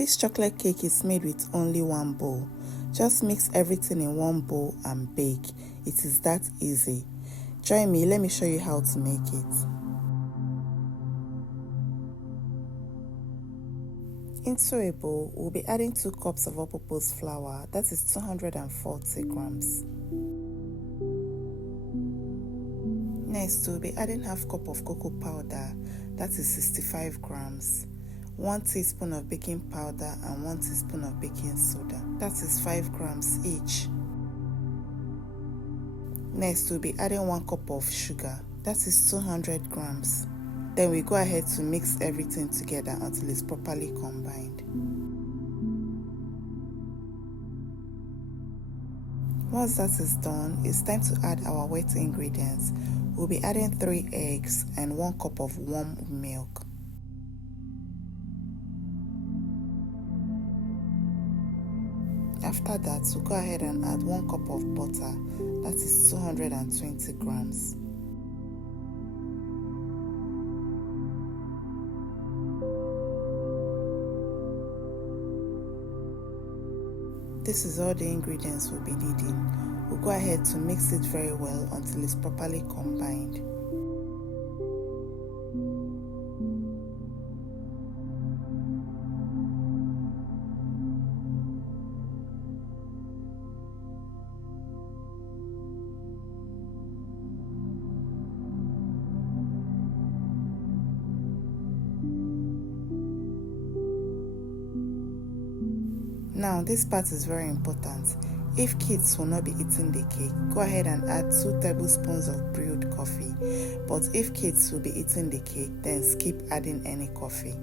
This chocolate cake is made with only one bowl. Just mix everything in one bowl and bake. It is that easy. Join me, let me show you how to make it. Into a bowl, we'll be adding 2 cups of all-purpose flour, that is 240 grams. Next, we'll be adding half cup of cocoa powder, that is 65 grams. 1 teaspoon of baking powder and 1 teaspoon of baking soda, that is 5 grams each. Next, we'll be adding 1 cup of sugar, that is 200 grams. Then we go ahead to mix everything together until it's properly combined. Once that is done, it's time to add our wet ingredients. We'll be adding 3 eggs and 1 cup of warm milk. After that, we'll go ahead and add 1 cup of butter, that is 220 grams. This is all the ingredients we'll be needing. We'll go ahead to mix it very well until it's properly combined. Now, this part is very important. If kids will not be eating the cake, go ahead and add 2 tablespoons of brewed coffee. But if kids will be eating the cake, then skip adding any coffee.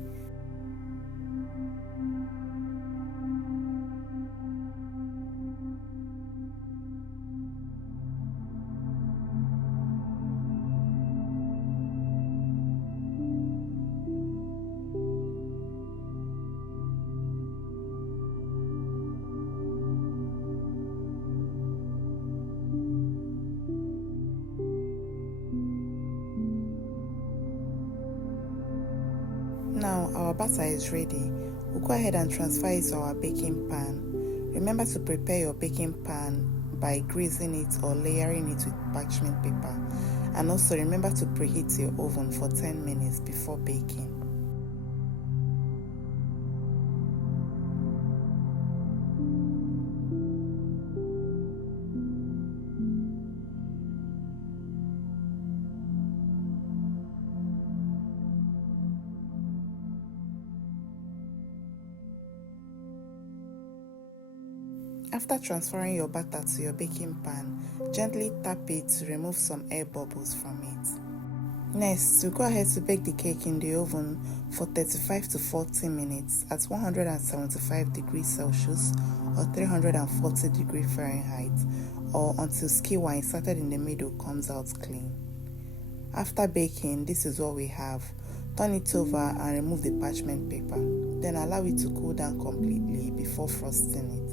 Now our batter is ready. We'll go ahead and transfer it to our baking pan. Remember to prepare your baking pan by greasing it or layering it with parchment paper. And also remember to preheat your oven for 10 minutes before baking. After transferring your batter to your baking pan, gently tap it to remove some air bubbles from it. Next, we'll go ahead to bake the cake in the oven for 35 to 40 minutes at 175 degrees Celsius or 340 degrees Fahrenheit, or until skewer inserted in the middle comes out clean. After baking, this is what we have. Turn it over and remove the parchment paper. Then allow it to cool down completely before frosting it.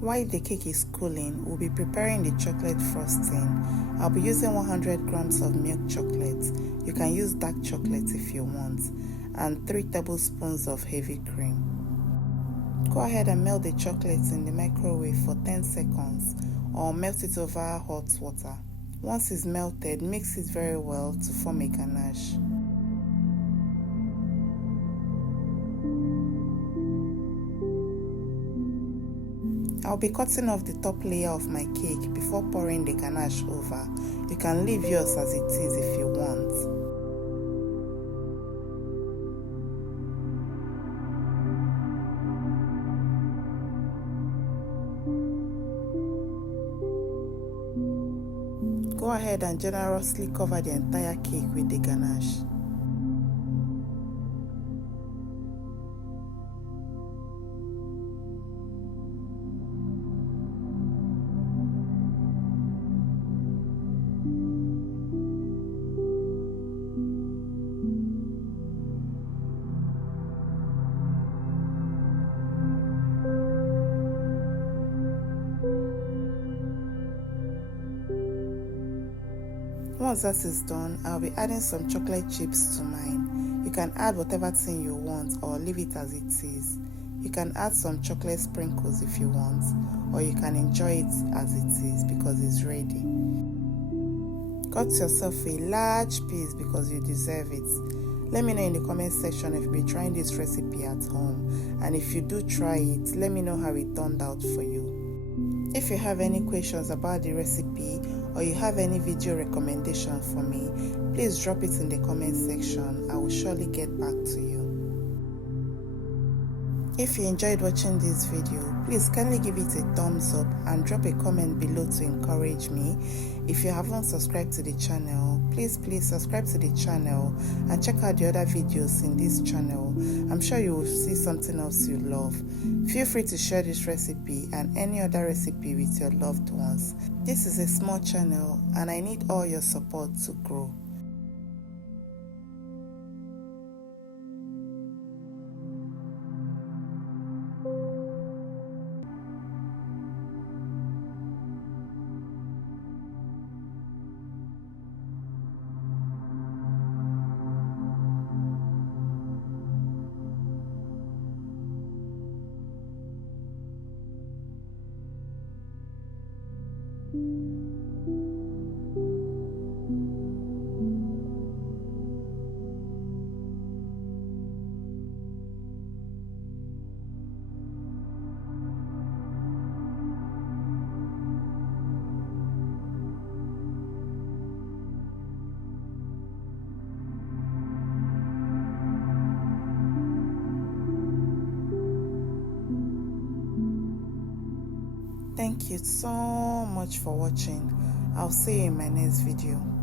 While the cake is cooling, we'll be preparing the chocolate frosting. I'll be using 100 grams of milk chocolate. You can use dark chocolate if you want, and 3 tablespoons of heavy cream. Go ahead and melt the chocolate in the microwave for 10 seconds or melt it over hot water. Once it's melted, mix it very well to form a ganache. I'll be cutting off the top layer of my cake before pouring the ganache over. You can leave yours as it is if you want. Go ahead and generously cover the entire cake with the ganache. Once that is done, I'll be adding some chocolate chips to mine. You can add whatever thing you want or leave it as it is. You can add some chocolate sprinkles if you want, or you can enjoy it as it is because it's ready. Cut yourself a large piece because you deserve it. Let me know in the comment section if you've been trying this recipe at home, and if you do try it, let me know how it turned out for you. If you have any questions about the recipe or you have any video recommendation for me, please drop it in the comment section. I will surely get back to you. If you enjoyed watching this video, please kindly give it a thumbs up and drop a comment below to encourage me. If you haven't subscribed to the channel, please subscribe to the channel and check out the other videos in this channel. I'm sure you will see something else you love. Feel free to share this recipe and any other recipe with your loved ones. This is a small channel and I need all your support to grow. Thank you so much for watching. I'll see you in my next video.